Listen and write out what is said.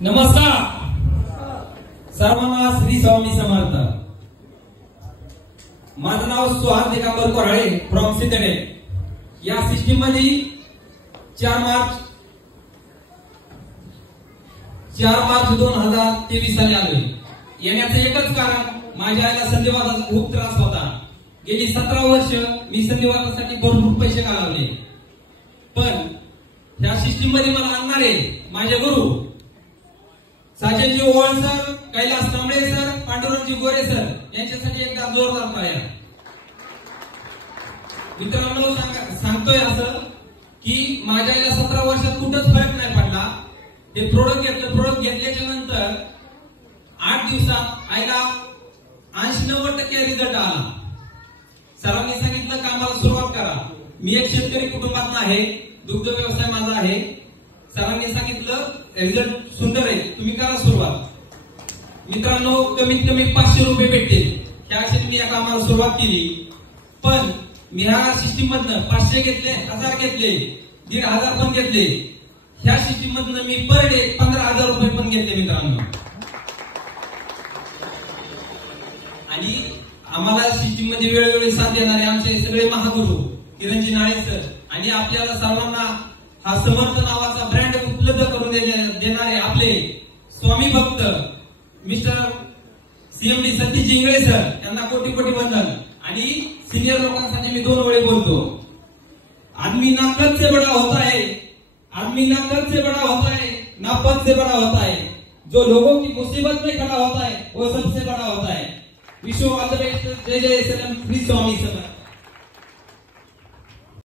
नमस्कार सर्वांना श्री स्वामी समर्थ। माझं नाव सुहास दिगंबर कोराळे फ्रॉम सिद्धडे। या सिस्टीम मध्ये 4 मार्च 2023 साली आलोय। येण्याचं एकच कारण, माझ्या आईला संधिवाताचा खूप त्रास होता। गेली 17 वर्ष मी संधिवातासाठी भरपूर पैसे घालवले, पण या सिस्टीम मध्ये मला आणणारे माझे गुरु साजनजी ओवाळ सर, कैलास कांबळे सर, पांडुरंगजी गोरे सर यांच्यासाठी एकदा जोरदार टाळ्या। मित्रांनो, सांगतोय असं की माझ्या आईला 17 वर्षात कुठंच फरक नाही पडला। ते प्रोडक्ट घेतल्याच्या नंतर 8 दिवसात आईला 80-90% रिझल्ट आला। सरांनी सांगितलं कामाला सुरुवात करा। मी एक शेतकरी कुटुंबात आहे, दुग्ध व्यवसाय माझा आहे। सरांनी सांगितलं रिझल्ट सुंदर आहे, तुम्ही करा सुरुवात। मित्रांनो, कमीत कमी 500 रुपये भेटतील त्यासाठी मी या कामाला सुरुवात केली। पण मी ह्या सिस्टीम मधनं 500 घेतले, 1000 घेतले, 1500 पण घेतले। ह्या सिस्टीम मधनं मी पर डे 15,000 रुपये पण घेतले मित्रांनो। आणि आम्हाला सिस्टीम मध्ये वेळोवेळी साथ देणारे आमचे सगळे महागुरु किरणजी नाळे सर आणि आपल्याला सर्वांना हा समर्थ नावाचा ब्रँड उपलब्ध करून देणारे आपले स्वामी भक्त मिस्टर सीएमडी सतीश जिंगळे सर यांना कोटी कोटी वंदन। आणि सिनियर लोकांसाठी मी 2 वेळे बोलतो, आदमी ना कद से बड़ा होता है, आदमी ना कद से बड़ा होता है, ना पद से बड़ा होता है, जो लोगों की मुसीबत में खड़ा होता है वो सबसे बड़ा होता है। विश्व ऑल द बेस्ट। जय जय सलाम, श्री स्वामी समर्थ।